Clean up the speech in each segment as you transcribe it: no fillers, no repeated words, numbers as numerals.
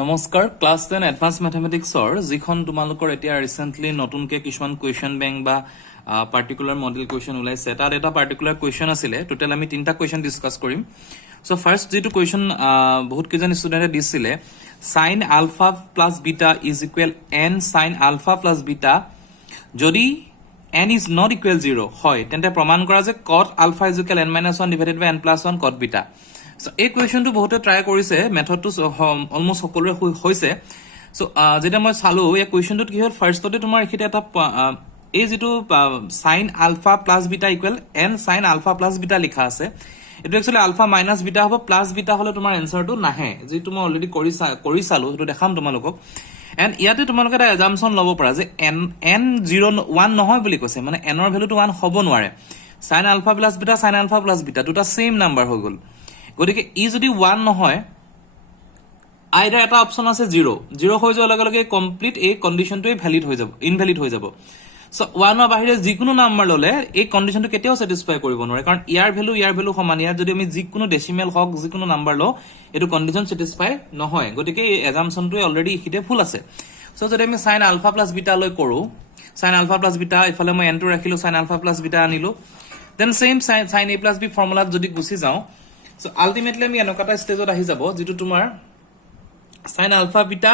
নমস্কাৰ class 10 advance ম্যাথমেটিক্সৰ যিখন তোমালোকৰ এতিয়া ৰিসেন্টলি নতুনকে কিছুমান কোৱেশ্চন বেংক বা পাৰ্টিকুলাৰ মডেল কোৱেশ্চন ওলাইছে তাত এটা পাৰ্টিকুলাৰ কোৱেশ্চন আছিলে টোটাল আমি তিনটা কোৱেশ্চন ডিসকাস কৰিম সো ফাৰ্স্ট যেটো কোৱেশ্চন বহুত কেজন ষ্টুডেন্টে দিছিলে sin alpha plus beta is equal n sin alpha plus beta যদি n is not equal 0 হয় তেন্তে প্ৰমাণ কৰা যে cot alpha is equal n minus 1 divided by n plus 1 cot beta So, এই কোৱেশ্চনটো বহুতে ট্ৰাই কৰিছে মেথডটো অলমোস্ট সকলোৰে হৈছে সো যেটা মই চালো এই কোৱেশ্চনটোত কি হ'ল ফাৰ্ষ্টতে তোমাৰ এখিতে এটা এই যেটো sin alpha plus beta equal n sin alpha plus beta লিখা আছে এটো একচুয়ালি alpha minus beta হ'ব plus beta হলে তোমাৰ এনসাৰটো নাহে যেটো মই অলৰেডি কৰি চালো এটো দেখাম তোমালোকক এন্ড ইয়াতে তোমালোকে এটা এজাম্পশন লব পাৰা যে n 01 নহয় বুলি কৈছে মানে n ৰ ভ্যালুটো 1 হ'ব নোৱাৰে sin alpha plus beta দুটা সেম নাম্বাৰ হৈ গল গতিকে ই যদি 1 নহয় আইদাৰ এটা অপচন আছে 0 হৈ যোৱাৰ লগে লগে কমপ্লিট এই কন্ডিশনটোই ভ্যালিড হৈ যাব ইনভ্যালিড হৈ যাব সো 1 ৰ বাহিৰে যিকোনো নাম্বাৰ ললে এই কন্ডিশনটো কেতিয়াও স্যাটিসফাই কৰিব নোৱাৰে কাৰণ ইয়াৰ ভ্যালু সমান ইয়াৰ যদি আমি যিকোনো ডেসিমেল হক যিকোনো নাম্বাৰ লও এটো কন্ডিশন স্যাটিসফাই নহয় গতিকে এই এজাম্পশনটো অলৰেডি ইখিতে ফুল আছে সো যদি আমি sin alpha plus beta লৈ কৰো sin alpha plus beta ইফালে মই n টো ৰাখিলো sin alpha plus beta আনিলো then same sin a plus b ফৰ্মুলাত যদি গুছি যাও So ultimately আমি এনেকুৱা স্টেজত আহি যাব যেটো তোমাৰ sin alpha beta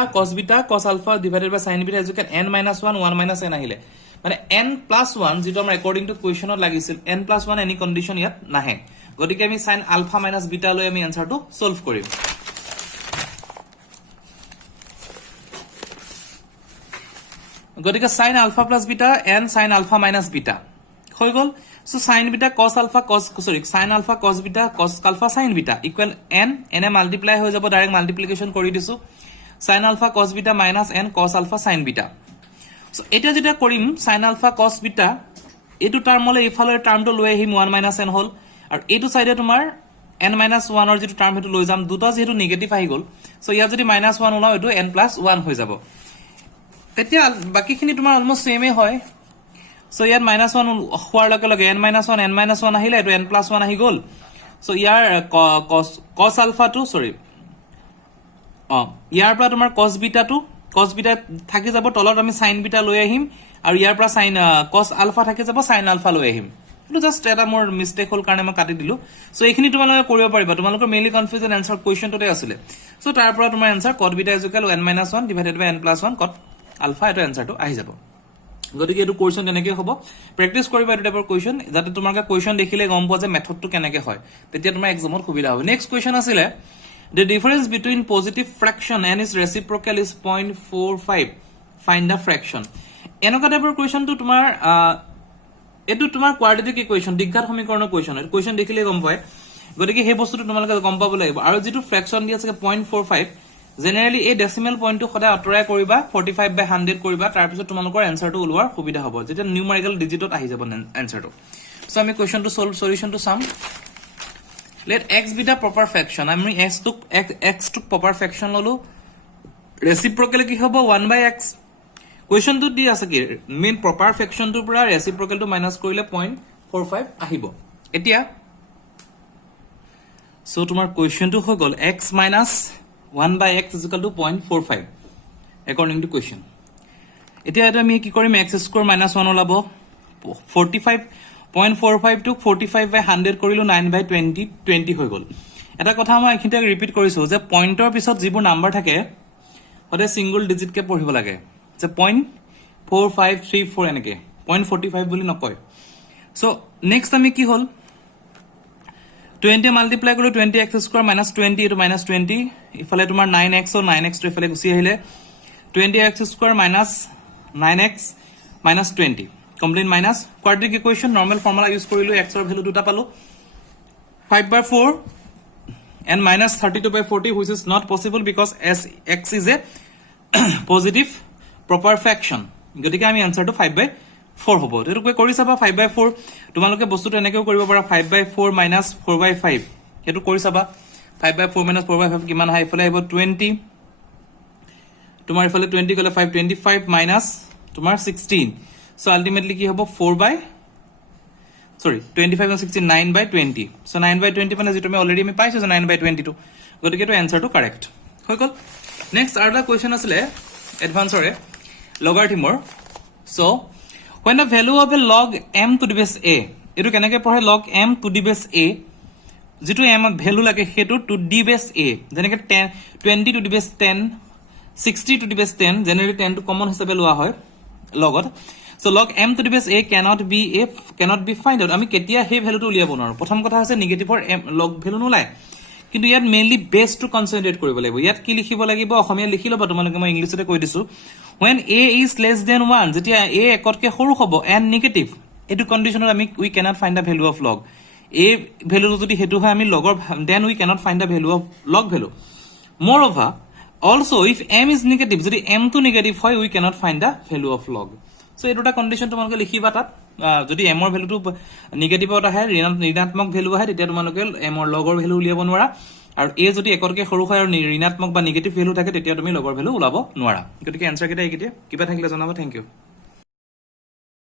cos alpha divided by sin beta is equal n minus 1 1 minus n আহিলে মানে n plus 1 যেটো আমাৰ according to questionত লাগিছিল n plus 1 any condition ইয়াত নাহে গতিকে আমি sin alpha minus beta লৈ আমি আনসাৰটো সলভ কৰিম গতিকে sin alpha plus beta n sin alpha minus beta হৈ গল So sin beta cos alpha sin alpha cos beta cos alpha sin beta equal n n multiply হৈ যাব direct multiplication কৰি দিছো sin alpha cos beta minus n cos alpha sin beta so এটা যেটা কৰিম sin alpha cos beta এটো টাৰ্মলে ইফালৰ টাৰ্মটো লৈ আহিম 1 minus n হল আৰু এটো সাইডে তোমাৰ n minus 1 ৰ যেটো টার্ম হেতু লৈ যাম দুটা যেটো নেগেটিভ আহি গল সো ইয়া যদি minus 1 ওলাও এটো n plus 1 হৈ যাব তেতিয়া বাকিখিনি তোমাৰ অলমোস্ট সেমে হয় So ইয়াত minus 1 হোৱাৰ লগে লগে n minus 1 আহিলে এটো n plus 1 আহি গল so ইয়াৰ cos alpha টো সৰি ইয়াৰ পৰা তোমাৰ cos beta থাকি যাব তলত আমি sin beta লৈ আহিম আৰু ইয়াৰ পৰা sin cos alpha থাকি যাব sin alpha লৈ আহিম এটো জাস্ট এটা মোৰ মিস্টেক হল কাৰণে মই কাটি দিলো সো এইখিনি তোমালোকে কৰিব পাৰিবা তোমালোকৰ মেইনলি কনফিউজন আনসাৰ কোৱেশ্চনটোতে আছিল সো তাৰ পৰা তোমাৰ answer cot beta is equal n minus 1 divided by n plus 1 cot alpha এটো আনসাৰটো আহি যাব গতিকে এটো কোৱেশ্চন কেনেকে হ'ব প্ৰেক্টিস কৰিবা এটো টাইপৰ কোৱেশ্চন যাতে তোমালোকে কোৱেশ্চন দেখিলে গম পোৱা যে মেথডটো কেনেকে হয় তেতিয়া তোমাৰ এক্সামত সুবিধা হ'ব নেক্সট কোৱেশ্চন আছিল the difference between positive fraction and its reciprocal is 0.45 find the fraction এনেকা টাইপৰ কোৱেশ্চনটো তোমাৰ এটো তোমাৰ কোৱাড্ৰেটিক ইকুৱেশ্যন দ্বিঘাত সমীকৰণৰ কোৱেশ্চন এটো কোৱেশ্চন দেখিলে গম পায় গতিকে সেই বস্তুটো তোমালোকে গম পাব লাগিব আৰু যেটো ফ্ৰেকশন দি আছে 0.45 Generally a decimal point to খদা আতৰাই কৰিবা 45 by 100 কৰিবা তাৰ পিছত তোমালোকৰ আনসাৰটো ওলোৱাৰ সুবিধা হ'ব যেটা নিউমেৰিকেল ডিজিটত আহি যাব আনসাৰটো সো আমি কোৱেশ্চনটো সলিউশনটো চাম let x be the proper fraction আমি x to proper fraction ললো reciprocal কি হ'ব 1 by x কোৱেশ্চনটো দি আছে কি মেইন proper fraction টো পৰা reciprocal টো মাইনাস কৰিলে 0.45 আহিব এতিয়া সো তোমাৰ কোৱেশ্চনটো হৈ গল x minus 1 by x is equal to 0.45 according to question এতিয়া এটা আমি কি কৰিম x square minus 1 ওলাব 45.45 to 45 by 100 কৰিলো 9 by 20 হৈ গল এটা কথা মই এখিনতে ৰিপিট কৰিছো যে পইন্টৰ পিছত যিবোৰ নাম্বাৰ থাকে হতে সিঙ্গল ডিজিট কে পঢ়িব লাগে যে 0.4534 এনেকে 0.45 বুলি নকয় সো নেক্সট আমি কি হল 20 multiply কৰো 20x square minus 20 to minus 20 ইফালে তোমাৰ 9x or 9x to ইফালে গুছি আহিলে 20x square minus 9x minus 20 complete minus quadratic equation normal formula use কৰিলো x ৰ ভ্যালু দুটা পালো 5 by 4 and minus 32 by 40 which is not possible because as x is a positive proper fraction গতিকে আমি আনসাৰটো 5 by 4 হ'ব এটো কৰি চাবা 5 by 4 তোমালোকে বস্তুটো এনেকেও কৰিব পাৰা 5 by 4 minus 4 by 5 এটো কৰি চাবা 5 by 4 minus 4 by 5 কিমান হয় ইফালে আহিব 20 তোমাৰ ইফালে 20 গলে 5 25 minus তোমাৰ 16 সো আলটিমেটলি কি হ'ব 4 by 25 and 16 9 by 20 so 9 by 20 মানে যেটো আমি অলৰেডি আমি পাইছো 9 by 22 গতিকে এটো আনসাৰটো কাৰেক্ট হৈ গল নেক্সট আৰু এটা কুৱেশ্যন আছিলে এডভান্সৰে লগাৰিথমৰ so when the value of a log m to the base a এটো কেনেকৈ পঢ়ে log m to the base a যেটো m ভ্যালু লাগে হেতু to the base a যেনেকৈ 20 to the base 10 60 to the base 10 generally 10 টো common হিচাপে লোৱা হয় লগত so log m to the base a cannot be find out আমি কেতিয়া হে ভ্যালুটো উলিয়াব নোৱাৰো প্ৰথম কথা আছে নেগেটিভৰ log ভ্যালু নোলায় কিন্তু ইয়াত মেইনলি বেস টু কনসেন্ট্ৰেট কৰিব লাগিব ইয়াত কি লিখিব লাগিব অসমীয়া লিখি লবা তোমালোকে মই ইংলিশতে কৈ দিছো when a is less than 1 যেতিয়া a একতকে সৰু হ'ব and negative এটো কন্ডিশনত আমি we cannot find the value of log a value যদি হেতু হয় আমি লগৰ then we cannot find the value of log value moreover also if m is negative যদি m to negative হয় we cannot find the value of log so এই দুটা condition তোমালোকে লিখিবা তাত যদি m ৰ ভ্যালুটো নেগেটিভত আহে ঋণাত্মক ভ্যালু আহে তেতিয়া তোমালোকে m ৰ লগৰ ভ্যালু উলিয়াব নোৱাৰা আৰু a যদি একতকে সৰু হয় আৰু ঋণাত্মক বা নেগেটিভ ভ্যালু থাকে তেতিয়া তুমি লগৰ ভ্যালু উলাব নোৱাৰা গতিকে আনসাৰ কেইটা এইকেইটা কিবা থাকিলে জনাবা থ্যাংক ইউ